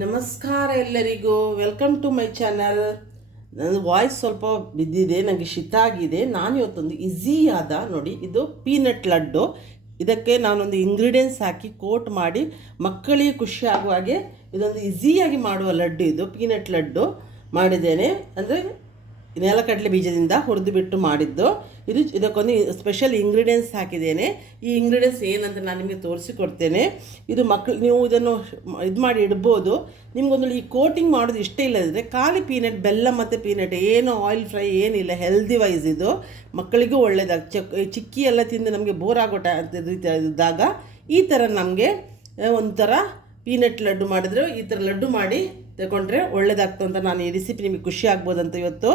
ನಮಸ್ಕಾರ ಎಲ್ಲರಿಗೂ, welcome to my channel. ನನ್ನ ವಾಯ್ಸ್ ಸ್ವಲ್ಪ ಬಿದ್ದಿದೆ, ನನಗೆ ಶೀತ ಆಗಿದೆ. ನಾನು ಇವತ್ತೊಂದು ಈಸಿಯಾದ ನೋಡಿ, ಇದು ಪೀನಟ್ ಲಡ್ಡು. ಇದಕ್ಕೆ ನಾನೊಂದು ಇಂಗ್ರೀಡಿಯೆಂಟ್ಸ್ ಹಾಕಿ ಕೋಟ್ ಮಾಡಿ ಮಕ್ಕಳಿಗೆ ಖುಷಿ ಆಗುವ ಹಾಗೆ ಇದೊಂದು ಈಸಿಯಾಗಿ ಮಾಡುವ ಲಡ್ಡು. ಇದು ಪೀನಟ್ ಲಡ್ಡು ಮಾಡಿದ್ದೇನೆ, ಅಂದರೆ ನೆಲಕಡಲೆ ಬೀಜದಿಂದ ಹುರಿದು ಬಿಟ್ಟು ಮಾಡಿದ್ದು. ಇದಕ್ಕೊಂದು ಸ್ಪೆಷಲ್ ಇಂಗ್ರೀಡಿಯೆಂಟ್ಸ್ ಹಾಕಿದ್ದೇನೆ. ಈ ಇಂಗ್ರೀಡಿಯೆಂಟ್ಸ್ ಏನಂತ ನಾನು ನಿಮಗೆ ತೋರಿಸಿಕೊಡ್ತೇನೆ. ಇದು ನೀವು ಇದನ್ನು ಇದು ಮಾಡಿ ಇಡ್ಬೋದು. ನಿಮಗೊಂದು ಈ ಕೋಟಿಂಗ್ ಮಾಡೋದು ಇಷ್ಟ ಇಲ್ಲದಿದ್ದರೆ ಖಾಲಿ ಪೀನಟ್, ಬೆಲ್ಲ ಮತ್ತು ಪೀನಟ್, ಏನು ಆಯಿಲ್ ಫ್ರೈ ಏನಿಲ್ಲ, ಹೆಲ್ದಿ ವೈಸ್ ಇದು ಮಕ್ಕಳಿಗೂ ಒಳ್ಳೆಯದಾಗ. ಚಿಕ್ಕಿ ಎಲ್ಲ ತಿಂದು ನಮಗೆ ಬೋರ್ ಆಗೋ ಇದ್ದಾಗ ಈ ಥರ ನಮಗೆ ಒಂಥರ ಪೀನಟ್ ಲಡ್ಡು ಮಾಡಿದ್ರೆ, ಈ ಥರ ಲಡ್ಡು ಮಾಡಿ ತಗೊಂಡ್ರೆ ಒಳ್ಳೆಯದಾಗ್ತದೆ ಅಂತ ನಾನು ಈ ರೆಸಿಪಿ ನಿಮಗೆ ಖುಷಿ ಆಗ್ಬೋದಂತ ಇವತ್ತು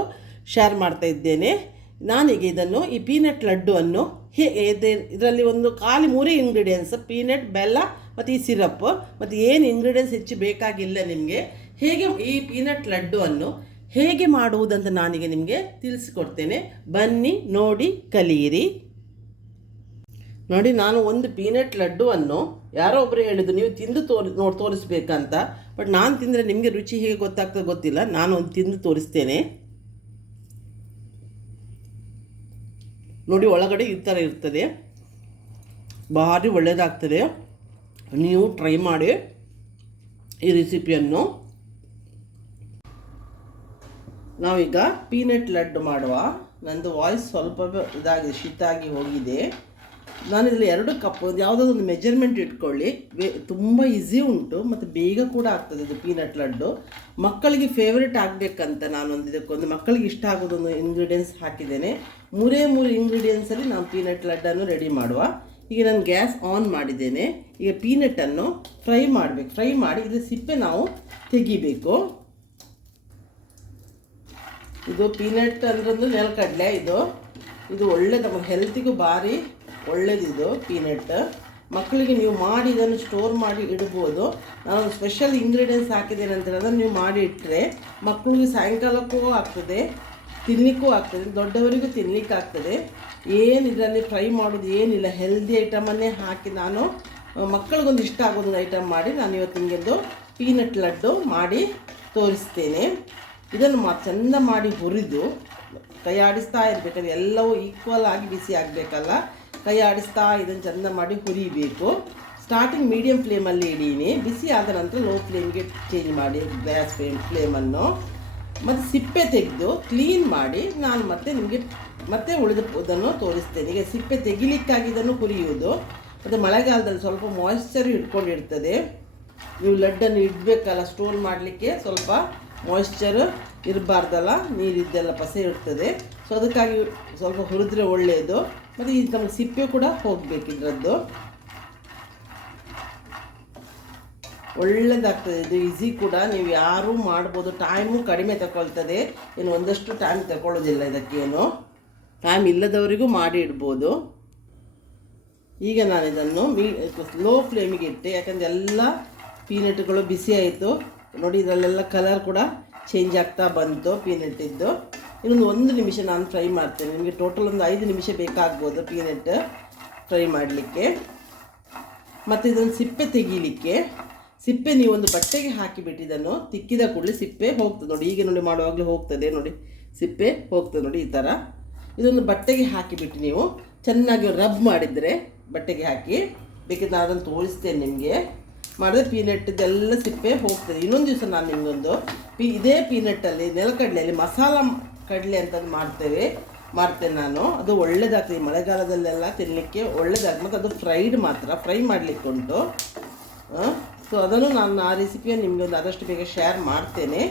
ಶೇರ್ ಮಾಡ್ತಾ ಇದ್ದೇನೆ. ನಾನೀಗ ಇದನ್ನು ಈ ಪೀನಟ್ ಲಡ್ಡುವನ್ನು ಇದರಲ್ಲಿ ಒಂದು ಖಾಲಿ 3 ಇಂಗ್ರೀಡಿಯೆಂಟ್ಸ್, ಪೀನಟ್, ಬೆಲ್ಲ ಮತ್ತು ಈ ಸಿರಪ್, ಮತ್ತು ಏನು ಇಂಗ್ರೀಡಿಯೆಂಟ್ಸ್ ಹೆಚ್ಚು ಬೇಕಾಗಿಲ್ಲ ನಿಮಗೆ. ಹೇಗೆ ಈ ಪೀನಟ್ ಲಡ್ಡುವನ್ನು ಹೇಗೆ ಮಾಡುವುದಂತ ನಾನೀಗ ನಿಮಗೆ ತಿಳಿಸಿಕೊಡ್ತೇನೆ. ಬನ್ನಿ ನೋಡಿ ಕಲಿಯಿರಿ. ನೋಡಿ, ನಾನು ಒಂದು ಪೀನಟ್ ಲಡ್ಡುವನ್ನು ಯಾರೋ ಒಬ್ಬರು ಹೇಳಿದ್ದು ನೀವು ತಿಂದು ತೋರಿಸ್ಬೇಕಂತ. ಬಟ್ ನಾನು ತಿಂದರೆ ನಿಮಗೆ ರುಚಿ ಹೇಗೆ ಗೊತ್ತಾಗ್ತದೆ ಗೊತ್ತಿಲ್ಲ. ನಾನು ಒಂದು ತಿಂದು ತೋರಿಸ್ತೇನೆ. ನೋಡಿ, ಒಳಗಡೆ ಈ ಥರ ಇರ್ತದೆ, ಭಾರಿ ಒಳ್ಳೆಯದಾಗ್ತದೆ. ನೀವು ಟ್ರೈ ಮಾಡಿ ಈ ರೆಸಿಪಿಯನ್ನು. ನಾವೀಗ ಪೀನಟ್ ಲಡ್ಡು ಮಾಡುವ. ನಂದು ವಾಯ್ಸ್ ಸ್ವಲ್ಪ ಇದಾಗಿದೆ, ಶೀತ ಆಗಿ ಹೋಗಿದೆ. ನಾನಿಲ್ಲಿ 2 ಕಪ್, ಯಾವುದಾದ್ರು ಒಂದು ಮೆಜರ್ಮೆಂಟ್ ಇಟ್ಕೊಳ್ಳಿ. ತುಂಬ ಈಸಿ ಉಂಟು ಮತ್ತು ಬೇಗ ಕೂಡ ಆಗ್ತದೆ ಇದು ಪೀನಟ್ ಲಡ್ಡು. ಮಕ್ಕಳಿಗೆ ಫೇವ್ರೇಟ್ ಆಗಬೇಕಂತ ನಾನೊಂದು ಇದಕ್ಕೊಂದು ಮಕ್ಕಳಿಗೆ ಇಷ್ಟ ಆಗೋದೊಂದು ಇಂಗ್ರೀಡಿಯೆಂಟ್ಸ್ ಹಾಕಿದ್ದೇನೆ. 3 ಇಂಗ್ರೀಡಿಯೆಂಟ್ಸಲ್ಲಿ ನಾನು ಪೀನಟ್ ಲಡ್ಡನ್ನು ರೆಡಿ ಮಾಡುವ. ಈಗ ನಾನು ಗ್ಯಾಸ್ ಆನ್ ಮಾಡಿದ್ದೇನೆ. ಈಗ ಪೀನಟನ್ನು ಫ್ರೈ ಮಾಡಬೇಕು. ಫ್ರೈ ಮಾಡಿ ಇದು ಸಿಪ್ಪೆ ನಾವು ತೆಗಿಬೇಕು. ಇದು ಪೀನಟ್ ಅಂದ್ರೊಂದು ನೆಲಕಡಲೆ. ಇದು ಒಳ್ಳೆ ನಮ್ಮ ಹೆಲ್ತಿಗೂ ಭಾರಿ ಒಳ್ಳೆಯದಿದು ಪೀನಟ್. ಮಕ್ಕಳಿಗೆ ನೀವು ಮಾಡಿ ಇದನ್ನು ಸ್ಟೋರ್ ಮಾಡಿ ಇಡ್ಬೋದು. ನಾನು ಸ್ಪೆಷಲ್ ಇಂಗ್ರೀಡಿಯೆಂಟ್ಸ್ ಹಾಕಿದ್ದೇನೆ ಅಂತ ಅದನ್ನು ನೀವು ಮಾಡಿ ಇಟ್ಟರೆ ಮಕ್ಕಳಿಗೆ ಸಾಯಂಕಾಲಕ್ಕೂ ಆಗ್ತದೆ, ತಿನ್ನಲಿಕ್ಕೂ ಆಗ್ತದೆ, ದೊಡ್ಡವರಿಗೂ ತಿನ್ನಲಿಕ್ಕೆ ಆಗ್ತದೆ. ಏನು ಇದರಲ್ಲಿ ಫ್ರೈ ಮಾಡೋದು ಏನಿಲ್ಲ, ಹೆಲ್ದಿ ಐಟಮನ್ನೇ ಹಾಕಿ ನಾನು ಮಕ್ಕಳಿಗೊಂದು ಇಷ್ಟ ಆಗೋದೊಂದು ಐಟಮ್ ಮಾಡಿ ನಾನು ಇವತ್ತು ನಿಮಗೆಂದು ಪೀನಟ್ ಲಡ್ಡು ಮಾಡಿ ತೋರಿಸ್ತೇನೆ. ಇದನ್ನು ಚೆಂದ ಮಾಡಿ ಹುರಿದು ಕೈ ಆಡಿಸ್ತಾ ಇರಬೇಕಂದ್ರೆ ಎಲ್ಲವೂ ಈಕ್ವಲ್ ಆಗಿ ಬಿಸಿ ಆಗಬೇಕಲ್ಲ. ಕೈ ಆಡಿಸ್ತಾ ಇದನ್ನು ಚೆಂದ ಮಾಡಿ ಹುರಿಬೇಕು. ಸ್ಟಾರ್ಟಿಂಗ್ ಮೀಡಿಯಮ್ ಫ್ಲೇಮಲ್ಲಿ ಇಡೀನಿ. ಬಿಸಿ ಆದ ನಂತರ ಲೋ ಫ್ಲೇಮ್ಗೆ ಚೇಂಜ್ ಮಾಡಿ ಗ್ಯಾಸ್ ಫ್ಲೇಮನ್ನು. ಮತ್ತು ಸಿಪ್ಪೆ ತೆಗೆದು ಕ್ಲೀನ್ ಮಾಡಿ ನಾನು ಮತ್ತೆ ಉಳಿದನ್ನು ತೋರಿಸ್ತೇನೆ. ಈಗ ಸಿಪ್ಪೆ ತೆಗಿಲಿಕ್ಕಾಗಿ ಇದನ್ನು ಹುರಿಯುವುದು. ಮತ್ತು ಮಳೆಗಾಲದಲ್ಲಿ ಸ್ವಲ್ಪ ಮಾಯಿಶ್ಚರ್ ಇಟ್ಕೊಂಡಿರ್ತದೆ. ನೀವು ಲಡ್ಡನ್ನು ಇಡಬೇಕಲ್ಲ, ಸ್ಟೋರ್ ಮಾಡಲಿಕ್ಕೆ ಸ್ವಲ್ಪ ಮಾಯಿಶ್ಚರ್ ಇರಬಾರ್ದಲ್ಲ, ನೀರಿದ್ದೆಲ್ಲ ಪಸೆ ಇರ್ತದೆ. ಸೊ ಅದಕ್ಕಾಗಿ ಸ್ವಲ್ಪ ಹುರಿದ್ರೆ ಒಳ್ಳೆಯದು. ಮತ್ತು ಈ ನಮಗೆ ಸಿಪ್ಪೆ ಕೂಡ ಹೋಗಬೇಕು. ಇದರದ್ದು ಒಳ್ಳೆಯದಾಗ್ತದೆ. ಇದು ಈಸಿ ಕೂಡ, ನೀವು ಯಾರೂ ಮಾಡ್ಬೋದು. ಟೈಮು ಕಡಿಮೆ ತಗೊಳ್ತದೆ, ಏನು ಒಂದಷ್ಟು ಟೈಮ್ ತಗೊಳ್ಳೋದಿಲ್ಲ. ಇದಕ್ಕೇನು ಟೈಮ್ ಇಲ್ಲದವರಿಗೂ ಮಾಡಿ ಇಡ್ಬೋದು. ಈಗ ನಾನು ಇದನ್ನು ಲೋ ಫ್ಲೇಮಿಗೆ ಇಟ್ಟೆ, ಯಾಕಂದರೆ ಎಲ್ಲ ಪೀನಟ್ಗಳು ಬಿಸಿ ಆಯಿತು. ನೋಡಿ, ಇದರಲ್ಲೆಲ್ಲ ಕಲರ್ ಕೂಡ ಚೇಂಜ್ ಆಗ್ತಾ ಬಂತು ಪೀನಟ್ಟಿದ್ದು. ಇನ್ನೊಂದು 1 ನಿಮಿಷ ನಾನು ಫ್ರೈ ಮಾಡ್ತೇನೆ. ನಿಮಗೆ ಟೋಟಲ್ ಒಂದು 5 ನಿಮಿಷ ಬೇಕಾಗ್ಬೋದು ಪೀನಟ್ ಫ್ರೈ ಮಾಡಲಿಕ್ಕೆ. ಮತ್ತು ಇದನ್ನು ಸಿಪ್ಪೆ ತೆಗೀಲಿಕ್ಕೆ, ಸಿಪ್ಪೆ ನೀವು ಒಂದು ಬಟ್ಟೆಗೆ ಹಾಕಿಬಿಟ್ಟು ಇದನ್ನು ತಿಕ್ಕಿದ ಕೂಡಲೇ ಸಿಪ್ಪೆ ಹೋಗ್ತದೆ. ನೋಡಿ, ಈಗ ನೋಡಿ ಮಾಡುವಾಗಲೇ ಹೋಗ್ತದೆ. ನೋಡಿ, ಸಿಪ್ಪೆ ಹೋಗ್ತದೆ. ನೋಡಿ, ಈ ಥರ ಇದೊಂದು ಬಟ್ಟೆಗೆ ಹಾಕಿಬಿಟ್ಟು ನೀವು ಚೆನ್ನಾಗಿ ರಬ್ ಮಾಡಿದರೆ, ಬಟ್ಟೆಗೆ ಹಾಕಿ ಬೇಕಿದ್ರೆ ನಾನು ಅದನ್ನು ತೋರಿಸ್ತೇನೆ ನಿಮಗೆ. ಮಾಡಿದ್ರೆ ಪೀನಟ್ಟಿದ್ದೆಲ್ಲ ಸಿಪ್ಪೆ ಹೋಗ್ತದೆ. ಇನ್ನೊಂದು ದಿವಸ ನಾನು ನಿಮಗೊಂದು ಇದೇ ಪೀನಟ್ಟಲ್ಲಿ ನೆಲಕಡಲೆಯಲ್ಲಿ ಮಸಾಲ ಕಡಲೆ ಅಂತಂದು ಮಾಡ್ತೇನೆ ನಾನು. ಅದು ಒಳ್ಳೆಯದಾಗ್ತದೆ, ಮಳೆಗಾಲದಲ್ಲೆಲ್ಲ ತಿನ್ನಲಿಕ್ಕೆ ಒಳ್ಳೆಯದಾಗ್ತದೆ. ಮತ್ತು ಅದು ಫ್ರೈಡ್ ಮಾತ್ರ, ಫ್ರೈ ಮಾಡಲಿಕ್ಕೆ ಉಂಟು. ಸೊ ಅದನ್ನು ನಾನು ಆ ರೆಸಿಪಿಯನ್ನು ನಿಮಗೆ ಒಂದು ಆದಷ್ಟು ಬೇಗ ಶೇರ್ ಮಾಡ್ತೇನೆ.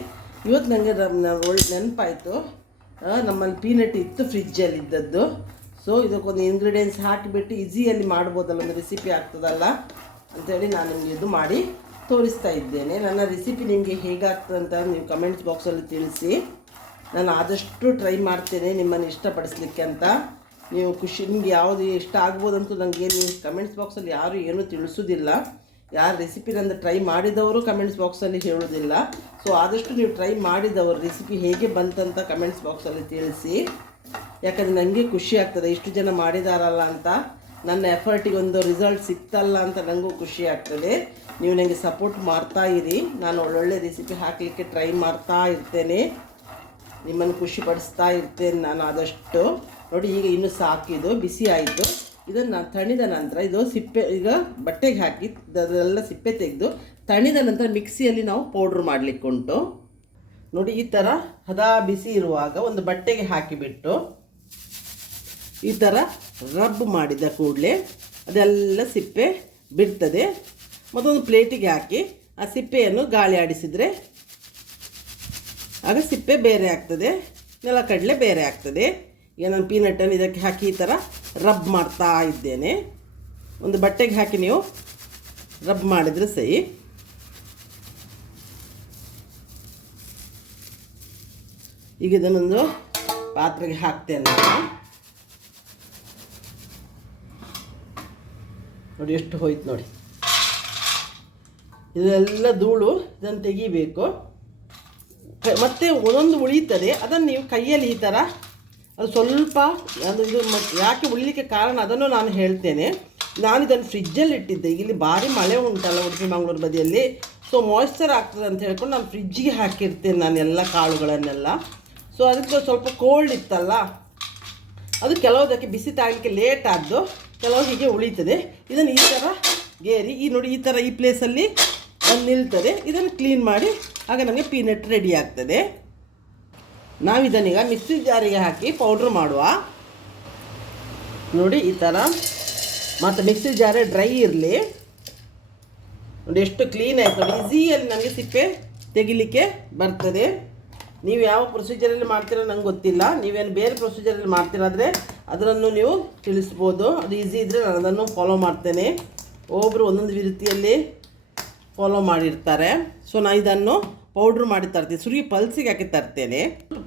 ಇವತ್ತು ನನಗೆ ನೆನಪಾಯಿತು, ನಮ್ಮಲ್ಲಿ ಪೀನಟ್ ಇತ್ತು ಫ್ರಿಜ್ಜಲ್ಲಿ ಇದ್ದದ್ದು. ಸೊ ಇದಕ್ಕೊಂದು ಇಂಗ್ರೀಡಿಯೆಂಟ್ಸ್ ಹಾಕಿಬಿಟ್ಟು ಈಸಿಯಲ್ಲಿ ಮಾಡ್ಬೋದಲ್ಲ, ಒಂದು ರೆಸಿಪಿ ಆಗ್ತದಲ್ಲ ಅಂಥೇಳಿ ನಾನು ನಿಮಗೆ ಇದು ಮಾಡಿ ತೋರಿಸ್ತಾ ಇದ್ದೇನೆ. ನನ್ನ ರೆಸಿಪಿ ನಿಮಗೆ ಹೇಗಾಗ್ತದೆ ಅಂತ ನೀವು ಕಮೆಂಟ್ಸ್ ಬಾಕ್ಸಲ್ಲಿ ತಿಳಿಸಿ. ನಾನು ಆದಷ್ಟು ಟ್ರೈ ಮಾಡ್ತೇನೆ ನಿಮ್ಮನ್ನು ಇಷ್ಟಪಡಿಸ್ಲಿಕ್ಕೆ ಅಂತ. ನೀವು ನಿಮಗೆ ಯಾವುದು ಇಷ್ಟ ಆಗ್ಬೋದಂತೂ ನನಗೆ ನೀವು ಕಮೆಂಟ್ಸ್ ಬಾಕ್ಸಲ್ಲಿ ಯಾರು ಏನೂ ತಿಳಿಸೋದಿಲ್ಲ. ಯಾರು ರೆಸಿಪಿ ನಂದು ಟ್ರೈ ಮಾಡಿದವರು ಕಮೆಂಟ್ಸ್ ಬಾಕ್ಸಲ್ಲಿ ಹೇಳೋದಿಲ್ಲ. ಸೊ ಆದಷ್ಟು ನೀವು ಟ್ರೈ ಮಾಡಿದವರು ರೆಸಿಪಿ ಹೇಗೆ ಬಂತಂತ ಕಮೆಂಟ್ಸ್ ಬಾಕ್ಸಲ್ಲಿ ತಿಳಿಸಿ. ಯಾಕಂದರೆ ನನಗೆ ಖುಷಿ ಆಗ್ತದೆ, ಇಷ್ಟು ಜನ ಮಾಡಿದಾರಲ್ಲ ಅಂತ ನನ್ನ ಎಫರ್ಟಿಗೆ ಒಂದು ರಿಸಲ್ಟ್ ಸಿಕ್ತಲ್ಲ ಅಂತ ನನಗೂ ಖುಷಿ ಆಗ್ತದೆ. ನೀವು ನನಗೆ ಸಪೋರ್ಟ್ ಮಾಡ್ತಾ ಇರಿ. ನಾನು ಒಳ್ಳೊಳ್ಳೆ ರೆಸಿಪಿ ಹಾಕಲಿಕ್ಕೆ ಟ್ರೈ ಮಾಡ್ತಾ ಇರ್ತೇನೆ, ನಿಮ್ಮನ್ನು ಖುಷಿಪಡಿಸ್ತಾ ಇರ್ತೇನೆ ನಾನು ಆದಷ್ಟು. ನೋಡಿ ಈಗ ಇನ್ನೂ ಸಾಕಿದು ಬಿಸಿ ಆಯಿತು. ಇದನ್ನು ತಣಿದ ನಂತರ ಇದು ಸಿಪ್ಪೆ ಈಗ ಬಟ್ಟೆಗೆ ಹಾಕಿ ಅದೆಲ್ಲ ಸಿಪ್ಪೆ ತೆಗೆದು ತಣಿದ ನಂತರ ಮಿಕ್ಸಿಯಲ್ಲಿ ನಾವು ಪೌಡ್ರ್ ಮಾಡಲಿಕ್ಕೆ ಉಂಟು. ನೋಡಿ ಈ ಥರ ಹದ ಬಿಸಿ ಇರುವಾಗ ಒಂದು ಬಟ್ಟೆಗೆ ಹಾಕಿಬಿಟ್ಟು ಈ ಥರ ರಬ್ ಮಾಡಿದ ಕೂಡಲೇ ಅದೆಲ್ಲ ಸಿಪ್ಪೆ ಬಿಡ್ತದೆ. ಮತ್ತೊಂದು ಪ್ಲೇಟಿಗೆ ಹಾಕಿ ಆ ಸಿಪ್ಪೆಯನ್ನು ಗಾಳಿ ಆಡಿಸಿದರೆ ಆಗ ಸಿಪ್ಪೆ ಬೇರೆ ಆಗ್ತದೆ, ನೆಲಕಡಲೆ ಬೇರೆ ಆಗ್ತದೆ. ಈಗ ನಾನು ಪೀನಟನ್ನು ಇದಕ್ಕೆ ಹಾಕಿ ಈ ಥರ ರಬ್ ಮಾಡ್ತಾ ಇದ್ದೇನೆ. ಒಂದು ಬಟ್ಟೆಗೆ ಹಾಕಿ ನೀವು ರಬ್ ಮಾಡಿದರೆ ಸರಿ. ಈಗ ಇದನ್ನೊಂದು ಪಾತ್ರೆಗೆ ಹಾಕ್ತೇನೆ ನಾನು. ನೋಡಿ ಎಷ್ಟು ಹೋಯ್ತು ನೋಡಿ. ಇದೆಲ್ಲ ಧೂಳು, ಇದನ್ನು ತೆಗಿಬೇಕು. ಮತ್ತು ಒಂದೊಂದು ಉಳಿಯುತ್ತದೆ, ಅದನ್ನು ನೀವು ಕೈಯಲ್ಲಿ ಈ ಥರ ಅದು ಸ್ವಲ್ಪ ಅದು ಇದು ಯಾಕೆ ಉಳಿಲಿಕ್ಕೆ ಕಾರಣ ಅದನ್ನು ನಾನು ಹೇಳ್ತೇನೆ. ನಾನು ಇದನ್ನು ಫ್ರಿಜ್ಜಲ್ಲಿ ಇಟ್ಟಿದ್ದೆ. ಇಲ್ಲಿ ಭಾರಿ ಮಳೆ ಉಂಟಲ್ಲ ಉಡುಪಿ ಮಂಗಳೂರು ಬದಿಯಲ್ಲಿ, ಸೊ ಮಾಯ್ಶ್ಚರ್ ಆಗ್ತದೆ ಅಂತ ಹೇಳ್ಕೊಂಡು ನಾನು ಫ್ರಿಜ್ಜಿಗೆ ಹಾಕಿರ್ತೇನೆ ನಾನು ಎಲ್ಲ ಕಾಳುಗಳನ್ನೆಲ್ಲ. ಸೊ ಅದಕ್ಕೆ ಸ್ವಲ್ಪ ಕೋಲ್ಡ್ ಇತ್ತಲ್ಲ, ಅದು ಕೆಲವುದಕ್ಕೆ ಬಿಸಿ ತಾಗಲಿಕ್ಕೆ ಲೇಟ್ ಆದ್ದು, ಕೆಲವು ಹೀಗೆ ಉಳಿತದೆ. ಇದನ್ನು ಈ ಥರ ಗೇರಿ ಈ ನೋಡಿ ಈ ಥರ ಈ ಪ್ಲೇಸಲ್ಲಿ ಅದು ನಿಲ್ತದೆ. ಇದನ್ನು ಕ್ಲೀನ್ ಮಾಡಿ ಆಗ ನಮಗೆ ಪೀನಟ್ ರೆಡಿ ಆಗ್ತದೆ. ನಾವಿದನ್ನೀಗ ಮಿಕ್ಸಿ ಜಾರಿಗೆ ಹಾಕಿ ಪೌಡ್ರ್ ಮಾಡುವ. ನೋಡಿ ಈ ಥರ, ಮತ್ತು ಮಿಕ್ಸಿ ಜಾರೇ ಡ್ರೈ ಇರಲಿ. ನೋಡಿ ಎಷ್ಟು ಕ್ಲೀನ್ ಆಯಿತು ನೋಡಿ. ಈಸಿಯಲ್ಲಿ ನನಗೆ ಸಿಪ್ಪೆ ತೆಗಿಲಿಕ್ಕೆ ಬರ್ತದೆ. ನೀವು ಯಾವ ಪ್ರೊಸೀಜರಲ್ಲಿ ಮಾಡ್ತೀರೋ ನಂಗೆ ಗೊತ್ತಿಲ್ಲ. ನೀವೇನು ಬೇರೆ ಪ್ರೊಸೀಜರಲ್ಲಿ ಮಾಡ್ತೀರಾದರೆ ಅದನ್ನು ನೀವು ತಿಳಿಸ್ಬೋದು. ಅದು ಈಸಿ ಇದ್ದರೆ ನಾನು ಅದನ್ನು ಫಾಲೋ ಮಾಡ್ತೇನೆ. ಒಬ್ಬರು ಒಂದೊಂದು ರೀತಿಯಲ್ಲಿ ಫಾಲೋ ಮಾಡಿರ್ತಾರೆ. ಸೊ ನಾನು ಇದನ್ನು ಪೌಡ್ರ್ ಮಾಡಿ ತರ್ತೀನಿ. ಸುರಿ ಪಲ್ಸಿಗೆ ಹಾಕಿ ತರ್ತೇನೆ.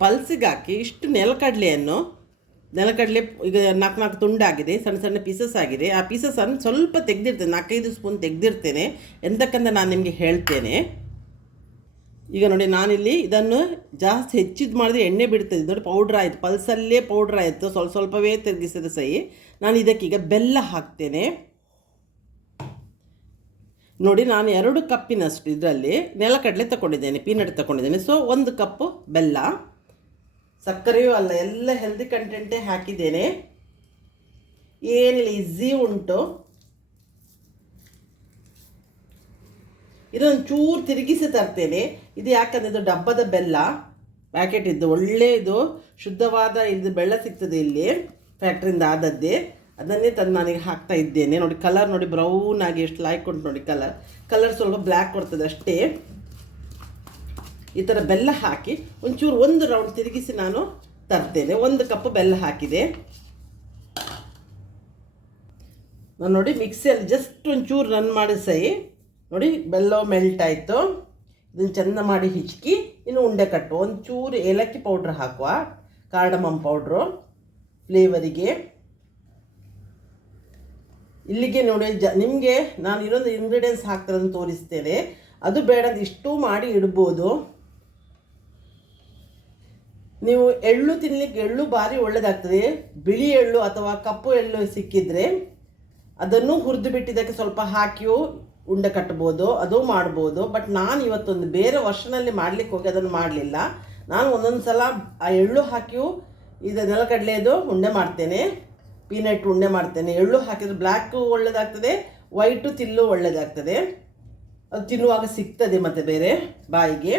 ಪಲ್ಸಿಗೆ ಹಾಕಿ ಇಷ್ಟು ನೆಲಕಡಲೆ ಈಗ 4 ತುಂಡಾಗಿದೆ, ಸಣ್ಣ ಸಣ್ಣ ಪೀಸಸ್ ಆಗಿದೆ. ಆ ಪೀಸಸನ್ನು ಸ್ವಲ್ಪ ತೆಗೆದಿರ್ತೇನೆ, 4-5 ಸ್ಪೂನ್ ತೆಗೆದಿರ್ತೇನೆ. ಎಂತಕ್ಕಂತ ನಾನು ನಿಮಗೆ ಹೇಳ್ತೇನೆ. ಈಗ ನೋಡಿ ನಾನಿಲ್ಲಿ ಇದನ್ನು ಜಾಸ್ತಿ ಹೆಚ್ಚಿದ್ದು ಮಾಡಿದ್ರೆ ಎಣ್ಣೆ ಬಿಡ್ತದೆ. ನೋಡಿ ಪೌಡ್ರ್ ಆಯಿತು, ಪಲ್ಸಲ್ಲೇ ಪೌಡ್ರ್ ಆಯಿತು. ಸ್ವಲ್ಪವೇ ತಿರುಗಿಸಿದ್ರೆ ಸಹಿ. ನಾನು ಇದಕ್ಕೀಗ ಬೆಲ್ಲ ಹಾಕ್ತೇನೆ. ನೋಡಿ ನಾನು 2 ಕಪ್ಪಿನಷ್ಟು ಇದರಲ್ಲಿ ನೆಲಕಡಲೆ ತಗೊಂಡಿದ್ದೇನೆ, ಪೀನಟ್ ತಗೊಂಡಿದ್ದೇನೆ. ಸೊ 1 ಕಪ್ಪು ಬೆಲ್ಲ, ಸಕ್ಕರೆಯೂ ಅಲ್ಲ, ಎಲ್ಲ ಹೆಲ್ದಿ ಕಂಟೆಂಟೇ ಹಾಕಿದ್ದೇನೆ. ಏನಿಲ್ಲ, ಈಸಿ ಉಂಟು. ಇದನ್ನು ಚೂರು ತಿರುಗಿಸಿ ತರ್ತೇನೆ. ಇದು ಯಾಕಂದರೆ ಇದು ಡಬ್ಬದ ಬೆಲ್ಲ, ಪ್ಯಾಕೆಟ್ ಇದ್ದು ಒಳ್ಳೆಯದು, ಶುದ್ಧವಾದ ಇದು ಬೆಲ್ಲ ಸಿಗ್ತದೆ ಇಲ್ಲಿ ಫ್ಯಾಕ್ಟ್ರಿಯಿಂದ ಆದದ್ದೇ. ಅದನ್ನೇ ತಂದು ನಾನೀಗ ಹಾಕ್ತಾ ಇದ್ದೇನೆ. ನೋಡಿ ಕಲರ್ ನೋಡಿ ಬ್ರೌನ್ ಆಗಿ ಎಷ್ಟು ಲೈಕ್ ಉಂಟು ನೋಡಿ. ಕಲರ್ ಸ್ವಲ್ಪ ಬ್ಲ್ಯಾಕ್ ಕೊಡ್ತದೆ ಅಷ್ಟೇ. ಈ ಥರ ಬೆಲ್ಲ ಹಾಕಿ ಒಂಚೂರು 1 ರೌಂಡ್ ತಿರುಗಿಸಿ ನಾನು ತರ್ತೇನೆ. 1 ಕಪ್ ಬೆಲ್ಲ ಹಾಕಿದೆ ನಾನು. ನೋಡಿ ಮಿಕ್ಸಿಯಲ್ಲಿ ಜಸ್ಟ್ ಒಂಚೂರು ರನ್ ಮಾಡಿ ಸಹಿ. ನೋಡಿ ಬೆಲ್ಲ ಮೆಲ್ಟ್ ಆಯಿತು. ಇದನ್ನು ಚೆಂದ ಮಾಡಿ ಹಿಚ್ಕಿ ಇನ್ನು ಉಂಡೆ ಕಟ್ಟು. ಒಂಚೂರು ಏಲಕ್ಕಿ ಪೌಡ್ರ್ ಹಾಕುವ, ಕಾರ್ಡಮಮ್ ಪೌಡ್ರು ಫ್ಲೇವರಿಗೆ. ಇಲ್ಲಿಗೆ ನೋಡಿ ನಿಮಗೆ ನಾನು ಇನ್ನೊಂದು ಇಂಗ್ರೀಡಿಯೆಂಟ್ಸ್ ಹಾಕ್ತಾರಂತ ತೋರಿಸ್ತೇನೆ. ಅದು ಬೇಡ ಇಷ್ಟು ಮಾಡಿ ಇಡ್ಬೋದು. ನೀವು ಎಳ್ಳು ತಿನ್ನಲಿಕ್ಕೆ ಎಳ್ಳು ಭಾರಿ ಒಳ್ಳೆಯದಾಗ್ತದೆ. ಬಿಳಿ ಎಳ್ಳು ಅಥವಾ ಕಪ್ಪು ಎಳ್ಳು ಸಿಕ್ಕಿದರೆ ಅದನ್ನು ಹುರಿದು ಬಿಟ್ಟಿದ್ದಕ್ಕೆ ಸ್ವಲ್ಪ ಹಾಕಿಯೂ ಉಂಡೆ ಕಟ್ಬೋದು, ಅದು ಮಾಡ್ಬೋದು. ಬಟ್ ನಾನು ಇವತ್ತೊಂದು ಬೇರೆ ವರ್ಷನಲ್ಲಿ ಮಾಡಲಿಕ್ಕೆ ಹೋಗಿ ಅದನ್ನು ಮಾಡಲಿಲ್ಲ. ನಾನು ಒಂದೊಂದು ಸಲ ಆ ಎಳ್ಳು ಹಾಕಿಯೂ ಇದು ನೆಲಕಡಲೆದು ಉಂಡೆ ಮಾಡ್ತೇನೆ, ಪೀನಟ್ ಉಂಡೆ ಮಾಡ್ತೇನೆ. ಎಳ್ಳು ಹಾಕಿದರೆ ಬ್ಲ್ಯಾಕು ಒಳ್ಳೆಯದಾಗ್ತದೆ, ವೈಟು ತಿಲ್ಲು ಒಳ್ಳೆಯದಾಗ್ತದೆ. ಅದು ತಿನ್ನುವಾಗ ಸಿಗ್ತದೆ ಮತ್ತು ಬೇರೆ ಬಾಯಿಗೆ.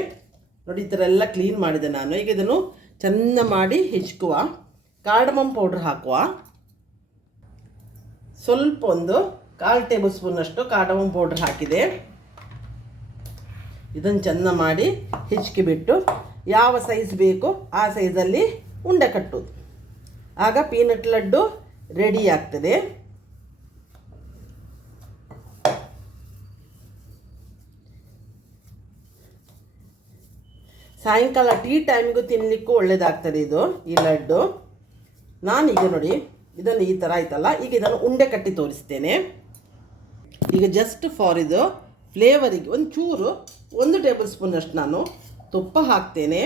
ನೋಡಿ ಈ ಥರ ಎಲ್ಲ ಕ್ಲೀನ್ ಮಾಡಿದೆ ನಾನು. ಈಗ ಇದನ್ನು ಚೆಂದ ಮಾಡಿ ಹೆಚ್ಕುವ. ಕಾರ್ಡಮಮ್ ಪೌಡ್ರ್ ಹಾಕುವ. ಸ್ವಲ್ಪ ಒಂದು 1/4 ಟೇಬಲ್ ಸ್ಪೂನಷ್ಟು ಕಾರ್ಡಮಮ್ ಪೌಡ್ರ್ ಹಾಕಿದೆ. ಇದನ್ನು ಚೆಂದ ಮಾಡಿ ಬಿಟ್ಟು ಯಾವ ಸೈಜ್ ಬೇಕು ಆ ಸೈಜಲ್ಲಿ ಉಂಡೆ ಕಟ್ಟುವುದು. ಆಗ ಪೀನಟ್ ಲಡ್ಡು ರೆಡಿ ಆಗ್ತದೆ. ಸಾಯಂಕಾಲ ಟೀ ಟೈಮಿಗೂ ತಿನ್ನಲಿಕ್ಕೂ ಒಳ್ಳೆಯದಾಗ್ತದೆ ಇದು ಈ ಲಡ್ಡು. ನಾನೀಗ ನೋಡಿ ಇದನ್ನು ಈ ಥರ ಆಯ್ತಲ್ಲ, ಈಗ ಇದನ್ನು ಉಂಡೆ ಕಟ್ಟಿ ತೋರಿಸ್ತೇನೆ. ಈಗ ಜಸ್ಟ್ ಫಾರ್ ಇದು ಫ್ಲೇವರಿಗೆ ಒಂಚೂರು 1 ಟೇಬಲ್ ಸ್ಪೂನಷ್ಟು ನಾನು ತುಪ್ಪ ಹಾಕ್ತೇನೆ.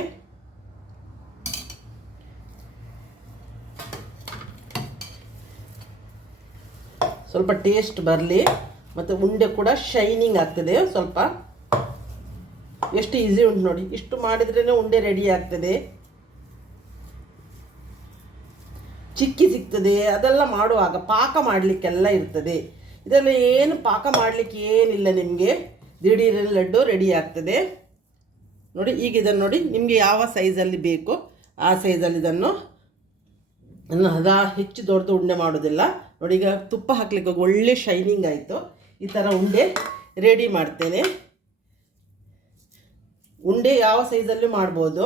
ಸ್ವಲ್ಪ ಟೇಸ್ಟ್ ಬರಲಿ ಮತ್ತು ಉಂಡೆ ಕೂಡ ಶೈನಿಂಗ್ ಆಗ್ತದೆ. ಸ್ವಲ್ಪ ಎಷ್ಟು ಈಸಿ ಉಂಟು ನೋಡಿ, ಇಷ್ಟು ಮಾಡಿದ್ರೇ ಉಂಡೆ ರೆಡಿ ಆಗ್ತದೆ. ಚಿಕ್ಕಿ ಸಿಗ್ತದೆ, ಅದೆಲ್ಲ ಮಾಡುವಾಗ ಪಾಕ ಮಾಡಲಿಕ್ಕೆಲ್ಲ ಇರ್ತದೆ. ಇದೆಲ್ಲ ಏನು ಪಾಕ ಮಾಡಲಿಕ್ಕೆ ಏನಿಲ್ಲ, ನಿಮಗೆ ದಿಢೀರಲ್ಲಿ ಲಡ್ಡು ರೆಡಿ ಆಗ್ತದೆ ನೋಡಿ. ಈಗ ಇದನ್ನು ನೋಡಿ, ನಿಮಗೆ ಯಾವ ಸೈಜಲ್ಲಿ ಬೇಕು ಆ ಸೈಜಲ್ಲಿ ಇದನ್ನು ಹೆಚ್ಚು ದೊಡ್ಡದು ಉಂಡೆ ಮಾಡೋದಿಲ್ಲ ನೋಡಿ. ಈಗ ತುಪ್ಪ ಹಾಕ್ಲಿಕ್ಕೆ ಒಳ್ಳೆ ಶೈನಿಂಗ್ ಆಯಿತು. ಈ ಥರ ಉಂಡೆ ರೆಡಿ ಮಾಡ್ತೇನೆ. ಉಂಡೆ ಯಾವ ಸೈಜಲ್ಲೂ ಮಾಡ್ಬೋದು.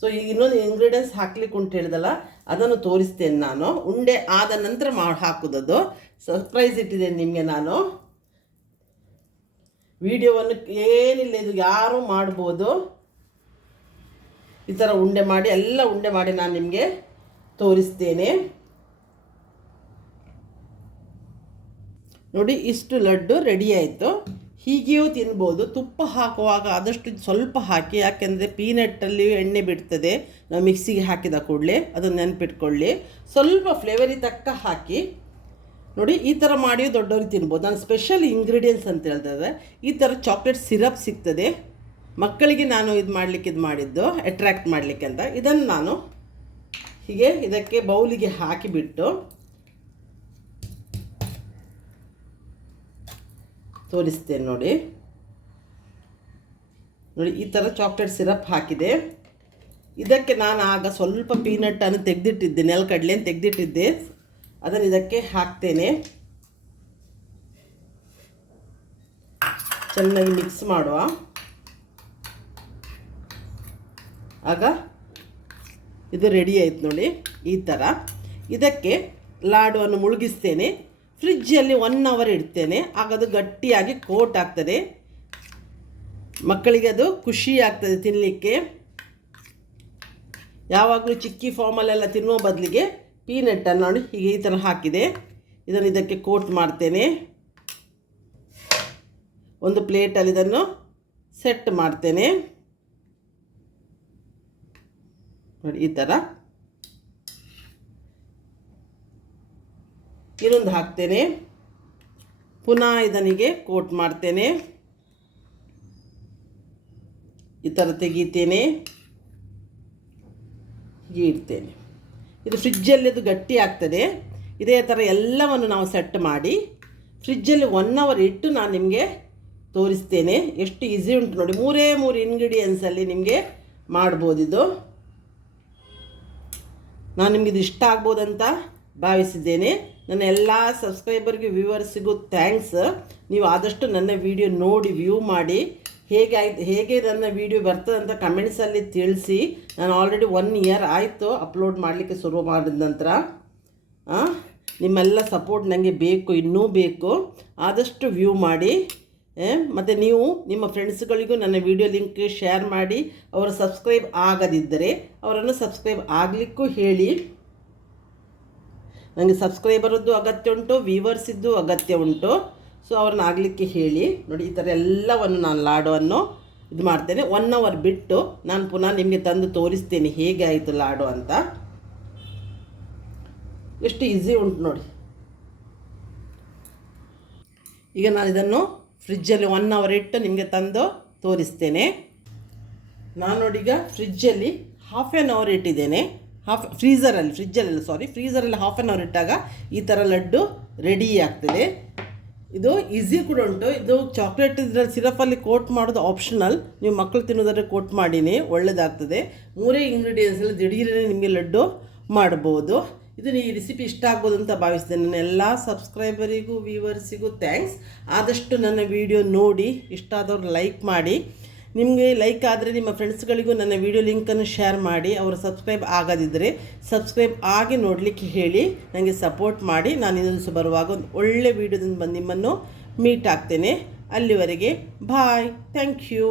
ಸೊ ಈಗ ಇನ್ನೊಂದು ಇಂಗ್ರೀಡಿಯೆಂಟ್ಸ್ ಹಾಕ್ಲಿಕ್ಕೆ ಉಂಟು ಹೇಳಿದಲ್ಲ, ಅದನ್ನು ತೋರಿಸ್ತೇನೆ ನಾನು. ಉಂಡೆ ಆದ ನಂತರ ಹಾಕೋದದು ಸರ್ಪ್ರೈಸ್ ಇಟ್ಟಿದ್ದೇನೆ ನಿಮಗೆ ನಾನು. ವಿಡಿಯೋವನ್ನು ಏನಿಲ್ಲ, ಇದು ಯಾರು ಮಾಡ್ಬೋದು. ಈ ಥರ ಉಂಡೆ ಮಾಡಿ ಎಲ್ಲ ಉಂಡೆ ಮಾಡಿ ನಾನು ನಿಮಗೆ ತೋರಿಸ್ತೇನೆ ನೋಡಿ. ಇಷ್ಟು ಲಡ್ಡು ರೆಡಿ ಆಯಿತು. ಹೀಗೆಯೂ ತಿನ್ಬೋದು. ತುಪ್ಪ ಹಾಕುವಾಗ ಆದಷ್ಟು ಸ್ವಲ್ಪ ಹಾಕಿ, ಯಾಕೆಂದರೆ ಪೀನಟ್ಟಲ್ಲಿ ಎಣ್ಣೆ ಬಿಡ್ತದೆ ನಾವು ಮಿಕ್ಸಿಗೆ ಹಾಕಿದ ಕೂಡಲೇ. ಅದನ್ನು ನೆನಪಿಟ್ಕೊಳ್ಳಿ. ಸ್ವಲ್ಪ ಫ್ಲೇವರಿಗೆ ತಕ್ಕ ಹಾಕಿ ನೋಡಿ. ಈ ಥರ ಮಾಡಿಯೂ ದೊಡ್ಡವ್ರಿಗೆ ತಿನ್ಬೋದು. ನಾನು ಸ್ಪೆಷಲ್ ಇಂಗ್ರೀಡಿಯೆಂಟ್ಸ್ ಅಂತ ಹೇಳ್ತದೆ. ಈ ಥರ ಚಾಕ್ಲೇಟ್ ಸಿರಪ್ ಸಿಗ್ತದೆ ಮಕ್ಕಳಿಗೆ. ನಾನು ಇದು ಮಾಡಿದ್ದು ಅಟ್ರ್ಯಾಕ್ಟ್ ಮಾಡಲಿಕ್ಕೆ ಅಂತ. ಇದನ್ನು ನಾನು ಹೀಗೆ ಇದಕ್ಕೆ ಬೌಲಿಗೆ ಹಾಕಿಬಿಟ್ಟು ತೋರಿಸ್ತೇನೆ ನೋಡಿ. ಈ ಥರ ಚಾಕ್ಲೇಟ್ ಸಿರಪ್ ಹಾಕಿದೆ. ಇದಕ್ಕೆ ನಾನು ಆಗ ಸ್ವಲ್ಪ ಪೀನಟ್ಟನ್ನು ತೆಗೆದಿಟ್ಟಿದ್ದೆ, ನೆಲಗಡಲೆಯನ್ನು ತೆಗೆದಿಟ್ಟಿದ್ದೆ. ಅದನ್ನು ಇದಕ್ಕೆ ಹಾಕ್ತೇನೆ. ಚೆನ್ನಾಗಿ ಮಿಕ್ಸ್ ಮಾಡುವ. ಆಗ ಇದು ರೆಡಿ ಆಯ್ತು ನೋಡಿ. ಈ ಥರ ಇದಕ್ಕೆ ಲಾಡುವನ್ನು ಮುಳುಗಿಸ್ತೇನೆ. ಫ್ರಿಜ್ಜಲ್ಲಿ 1 ಅವರ್ ಇಡ್ತೇನೆ. ಆಗ ಅದು ಗಟ್ಟಿಯಾಗಿ ಕೋಟ್ ಆಗ್ತದೆ. ಮಕ್ಕಳಿಗೆ ಅದು ಖುಷಿ ಆಗ್ತದೆ ತಿನ್ನಲಿಕ್ಕೆ. ಯಾವಾಗಲೂ ಚಿಕ್ಕಿ ಫಾರ್ಮಲ್ಲೆಲ್ಲ ತಿನ್ನುವ ಬದಲಿಗೆ ಪೀನಟ್ಟನ್ನು ನೋಡಿ ಹೀಗೆ ಈ ಥರ ಹಾಕಿದೆ. ಇದನ್ನು ಇದಕ್ಕೆ ಕೋಟ್ ಮಾಡ್ತೇನೆ. ಒಂದು ಪ್ಲೇಟಲ್ಲಿ ಇದನ್ನು ಸೆಟ್ ಮಾಡ್ತೇನೆ ನೋಡಿ. ಈ ಥರ ಇನ್ನೊಂದು ಹಾಕ್ತೇನೆ. ಪುನಃ ಇದನಿಗೆ ಕೋಟ್ ಮಾಡ್ತೇನೆ. ಈ ಥರ ತೆಗಿತೇನೆ, ಹೀಗೆ ಇಡ್ತೇನೆ. ಇದು ಫ್ರಿಜ್ಜಲ್ಲಿ ಅದು ಗಟ್ಟಿ ಆಗ್ತದೆ. ಇದೇ ಥರ ಎಲ್ಲವನ್ನು ನಾವು ಸೆಟ್ ಮಾಡಿ ಫ್ರಿಜ್ಜಲ್ಲಿ 1 ಅವರ್ ಇಟ್ಟು ನಾನು ನಿಮಗೆ ತೋರಿಸ್ತೇನೆ. ಎಷ್ಟು ಈಸಿ ಉಂಟು ನೋಡಿ. 3 ಇಂಗ್ರೀಡಿಯೆಂಟ್ಸಲ್ಲಿ ನಿಮಗೆ ಮಾಡ್ಬೋದಿದು. ನಾನು ನಿಮಗೆ ಇದು ಇಷ್ಟ ಆಗ್ಬೋದಂತ ಭಾವಿಸಿದ್ದೇನೆ. ನನ್ನ ಎಲ್ಲ ಸಬ್ಸ್ಕ್ರೈಬರ್ಗೆ ವ್ಯೂವರ್ಸಿಗೂ ಥ್ಯಾಂಕ್ಸ್. ನೀವು ಆದಷ್ಟು ನನ್ನ ವಿಡಿಯೋ ನೋಡಿ ವ್ಯೂ ಮಾಡಿ ಹೇಗೆ ನನ್ನ ವಿಡಿಯೋ ಬರ್ತದೆ ಅಂತ ಕಮೆಂಟ್ಸಲ್ಲಿ ತಿಳಿಸಿ. ನಾನು ಆಲ್ರೆಡಿ 1 ಇಯರ್ ಆಯಿತು ಅಪ್ಲೋಡ್ ಮಾಡಲಿಕ್ಕೆ ಶುರು ಮಾಡಿದ ನಂತರ. ನಿಮ್ಮೆಲ್ಲ ಸಪೋರ್ಟ್ ನನಗೆ ಬೇಕು, ಇನ್ನೂ ಬೇಕು. ಆದಷ್ಟು ವ್ಯೂ ಮಾಡಿ. ಮತ್ತು ನೀವು ನಿಮ್ಮ ಫ್ರೆಂಡ್ಸ್ಗಳಿಗೂ ನನ್ನ ವಿಡಿಯೋ ಲಿಂಕ್ ಶೇರ್ ಮಾಡಿ. ಅವರು ಸಬ್ಸ್ಕ್ರೈಬ್ ಆಗದಿದ್ದರೆ ಅವರನ್ನು ಸಬ್ಸ್ಕ್ರೈಬ್ ಆಗಲಿಕ್ಕೂ ಹೇಳಿ. ನನಗೆ ಸಬ್ಸ್ಕ್ರೈಬರದ್ದು ಅಗತ್ಯ ಉಂಟು, ವ್ಯೂವರ್ಸಿದ್ದು ಅಗತ್ಯ ಉಂಟು. ಸೊ ಅವ್ರನ್ನ ಆಗಲಿಕ್ಕೆ ಹೇಳಿ ನೋಡಿ. ಈ ಥರ ಎಲ್ಲವನ್ನು ನಾನು ಲಾಡುವನ್ನು ಇದು ಮಾಡ್ತೇನೆ. 1 ಅವರ್ ಬಿಟ್ಟು ನಾನು ಪುನಃ ನಿಮಗೆ ತಂದು ತೋರಿಸ್ತೇನೆ ಹೇಗೆ ಆಯಿತು ಲಾಡು ಅಂತ. ಎಷ್ಟು ಈಸಿ ಉಂಟು ನೋಡಿ. ಈಗ ನಾನು ಇದನ್ನು ಫ್ರಿಜ್ಜಲ್ಲಿ 1 ಅವರ್ ಇಟ್ಟು ನಿಮಗೆ ತಂದು ತೋರಿಸ್ತೇನೆ. ನಾನು ನೋಡಿ ಈಗ ಫ್ರಿಜ್ಜಲ್ಲಿ 1/2 ಅವರ್ ಇಟ್ಟಿದ್ದೇನೆ. ಫ್ರೀಝರಲ್ಲಿ 1/2 ಅವರ್ ಇಟ್ಟಾಗ ಈ ಥರ ಲಡ್ಡು ರೆಡಿ ಆಗ್ತದೆ. ಇದು ಈಸಿ ಕೂಡ ಉಂಟು. ಇದು ಚಾಕ್ಲೇಟ್ ಇದರಲ್ಲಿ ಸಿರಪಲ್ಲಿ ಕೋಟ್ ಮಾಡೋದು ಆಪ್ಷನಲ್. ನೀವು ಮಕ್ಕಳು ತಿನ್ನೋದಾದ್ರೆ ಕೋಟ್ ಮಾಡಿನೇ ಒಳ್ಳೆಯದಾಗ್ತದೆ. 3 ಇಂಗ್ರೀಡಿಯೆಂಟ್ಸಲ್ಲಿ ದಿಢೀರನೇ ನಿಮಗೆ ಲಡ್ಡು ಮಾಡ್ಬೋದು. ಇದು ಈ ರೆಸಿಪಿ ಇಷ್ಟ ಆಗ್ಬೋದು ಅಂತ ಭಾವಿಸ್ತೇನೆ. ನನ್ನ ಎಲ್ಲ ಸಬ್ಸ್ಕ್ರೈಬರಿಗೂ ವ್ಯೂವರ್ಸಿಗೂ ಥ್ಯಾಂಕ್ಸ್. ಆದಷ್ಟು ನನ್ನ ವಿಡಿಯೋ ನೋಡಿ ಇಷ್ಟ ಆದವ್ರು ಲೈಕ್ ಮಾಡಿ. ನಿಮಗೆ ಲೈಕ್ ಆದರೆ ನಿಮ್ಮ ಫ್ರೆಂಡ್ಸ್ಗಳಿಗೂ ನನ್ನ ವಿಡಿಯೋ ಲಿಂಕನ್ನು ಶೇರ್ ಮಾಡಿ. ಅವರು ಸಬ್ಸ್ಕ್ರೈಬ್ ಆಗದಿದ್ದರೆ ಸಬ್ಸ್ಕ್ರೈಬ್ ಆಗಿ ನೋಡಲಿಕ್ಕೆ ಹೇಳಿ. ನನಗೆ ಸಪೋರ್ಟ್ ಮಾಡಿ. ನಾನು ಇನ್ನೊಂದು ದಿವಸ ಬರುವಾಗ ಒಂದು ಒಳ್ಳೆ ವೀಡಿಯೋದಿಂದ ಬಂದು ನಿಮ್ಮನ್ನು ಮೀಟ್ ಆಗ್ತೇನೆ. ಅಲ್ಲಿವರೆಗೆ ಬಾಯ್. Thank you.